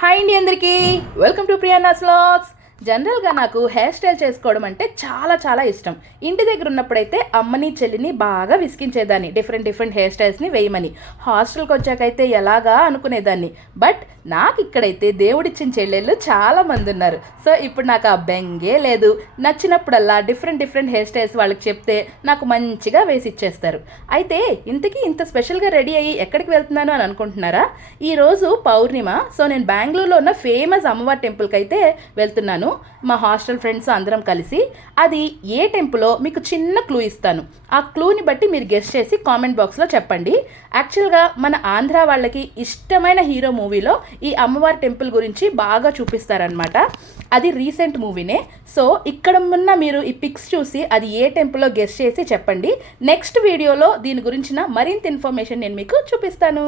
Hi అండి అందరికీ, welcome to ప్రియానాస్ vlogs. జనరల్గా నాకు హెయిర్ స్టైల్ చేసుకోవడం అంటే చాలా ఇష్టం. ఇంటి దగ్గర ఉన్నప్పుడైతే అమ్మని చెల్లిని బాగా విసిగించేదాన్ని, డిఫరెంట్ హెయిర్ స్టైల్స్ని వేయమని. హాస్టల్కి వచ్చాకైతే ఎలాగా అనుకునేదాన్ని. బట్ నాకు ఇక్కడైతే దేవుడిచ్చిన చెల్లెళ్ళు చాలామంది ఉన్నారు. సో ఇప్పుడు నాకు ఆ బెంగే లేదు. నచ్చినప్పుడల్లా డిఫరెంట్ హెయిర్ స్టైల్స్ వాళ్ళకి చెప్తే నాకు మంచిగా వేసి ఇచ్చేస్తారు. అయితే ఇంతకీ ఇంత స్పెషల్గా రెడీ అయ్యి ఎక్కడికి వెళ్తున్నాను అని అనుకుంటున్నారా? ఈరోజు పౌర్ణిమ. సో నేను బెంగళూరులో ఉన్న ఫేమస్ అమ్మవారి టెంపుల్కి అయితే వెళ్తున్నాను. మా హాస్టల్ ఫ్రెండ్స్ అందరం కలిసి. అది ఏ టెంపులో మీకు చిన్న క్లూ ఇస్తాను. ఆ క్లూని బట్టి మీరు గెస్ట్ చేసి కామెంట్ బాక్స్లో చెప్పండి. యాక్చువల్గా మన ఆంధ్ర వాళ్ళకి ఇష్టమైన హీరో మూవీలో ఈ అమ్మవారి టెంపుల్ గురించి బాగా చూపిస్తారనమాట. అది రీసెంట్ మూవీనే. సో ఇక్కడ ఉన్న మీరు ఈ పిక్స్ చూసి అది ఏ టెంపుల్లో గెస్ట్ చేసి చెప్పండి. నెక్స్ట్ వీడియోలో దీని గురించిన మరింత ఇన్ఫర్మేషన్ నేను మీకు చూపిస్తాను.